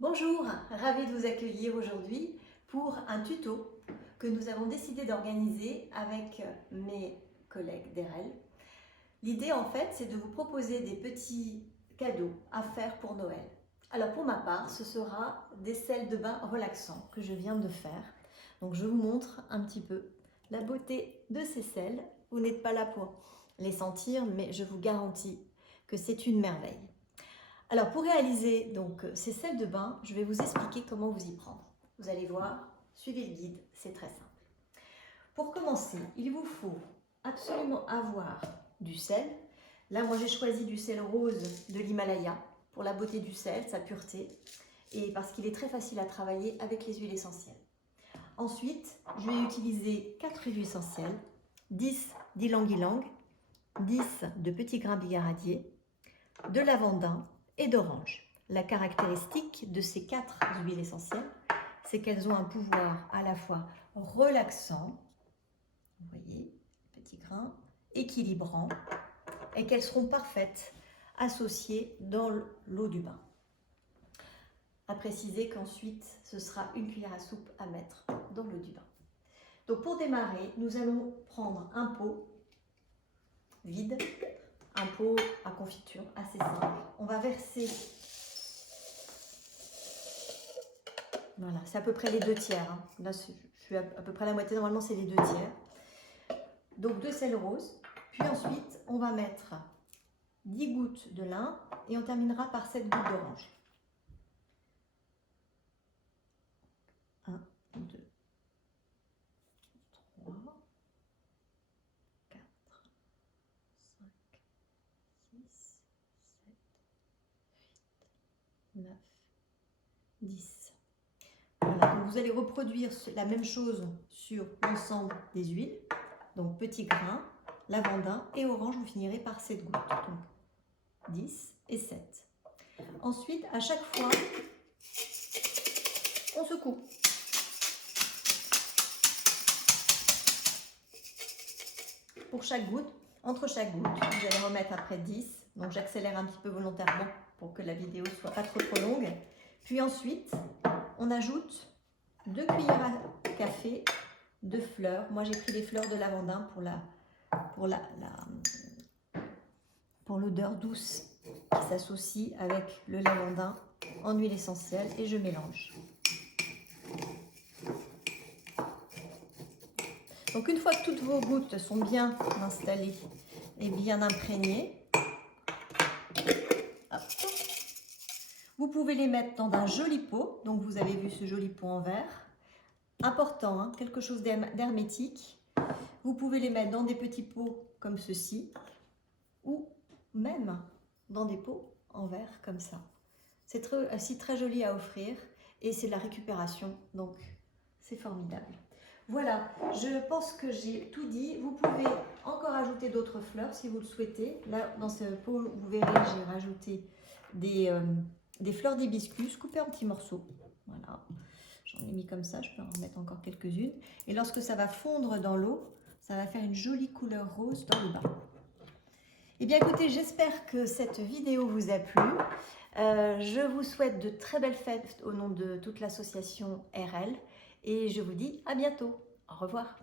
Bonjour, ravie de vous accueillir aujourd'hui pour un tuto que nous avons décidé d'organiser avec mes collègues d'EREL. L'idée en fait c'est de vous proposer des petits cadeaux à faire pour Noël. Alors pour ma part ce sera des sels de bain relaxants que je viens de faire. Donc je vous montre un petit peu la beauté de ces sels. Vous n'êtes pas là pour les sentir mais je vous garantis que c'est une merveille. Alors pour réaliser donc ces sels de bain, je vais vous expliquer comment vous y prendre. Vous allez voir, suivez le guide, c'est très simple. Pour commencer, il vous faut absolument avoir du sel. Là, moi j'ai choisi du sel rose de l'Himalaya pour la beauté du sel, sa pureté, et parce qu'il est très facile à travailler avec les huiles essentielles. Ensuite, je vais utiliser 4 huiles essentielles, 10 d'ylang-ylang, 10 de petits grains bigaradier, de lavandin et d'orange. La caractéristique de ces 4 huiles essentielles, c'est qu'elles ont un pouvoir à la fois relaxant, vous voyez, petits grains, équilibrant, et qu'elles seront parfaites associées dans l'eau du bain. À préciser qu'ensuite, ce sera une cuillère à soupe à mettre dans l'eau du bain. Donc pour démarrer, nous allons prendre un pot vide, un pot à confiture assez simple. On va verser, voilà, c'est à peu près les 2/3. Hein. Là, je suis à peu près la moitié, normalement c'est les 2/3. Donc 2 sels roses. Puis ensuite, on va mettre 10 gouttes de lin et on terminera par 7 gouttes d'orange. 1, 2, 3, 4, 5, 6, 7, 8, 9, 10. Voilà, donc vous allez reproduire la même chose sur l'ensemble des huiles. Donc petit grain, lavandin et orange, vous finirez par 7 gouttes. Donc 10 et 7. Ensuite, à chaque fois, on secoue. Pour chaque goutte, entre chaque goutte, vous allez remettre après 10. Donc j'accélère un petit peu volontairement pour que la vidéo ne soit pas trop longue. Puis ensuite, on ajoute 2 cuillères à café de fleurs. Moi j'ai pris les fleurs de lavandin pour l'odeur douce qui s'associe avec le lavandin en huile essentielle et je mélange. Donc une fois que toutes vos gouttes sont bien installées et bien imprégnées, hop, vous pouvez les mettre dans un joli pot. Donc vous avez vu ce joli pot en verre. Important, hein, quelque chose d'hermétique. Vous pouvez les mettre dans des petits pots comme ceci ou même dans des pots en verre comme ça. C'est aussi très joli à offrir et c'est de la récupération, donc c'est formidable. Voilà, je pense que j'ai tout dit. Vous pouvez encore ajouter d'autres fleurs si vous le souhaitez. Là, dans ce pot, vous verrez, j'ai rajouté des fleurs d'hibiscus coupées en petits morceaux. Voilà, j'en ai mis comme ça, je peux en remettre encore quelques-unes. Et lorsque ça va fondre dans l'eau, ça va faire une jolie couleur rose dans le bain. Eh bien écoutez, j'espère que cette vidéo vous a plu. Je vous souhaite de très belles fêtes au nom de toute l'association EREL et je vous dis à bientôt. Au revoir.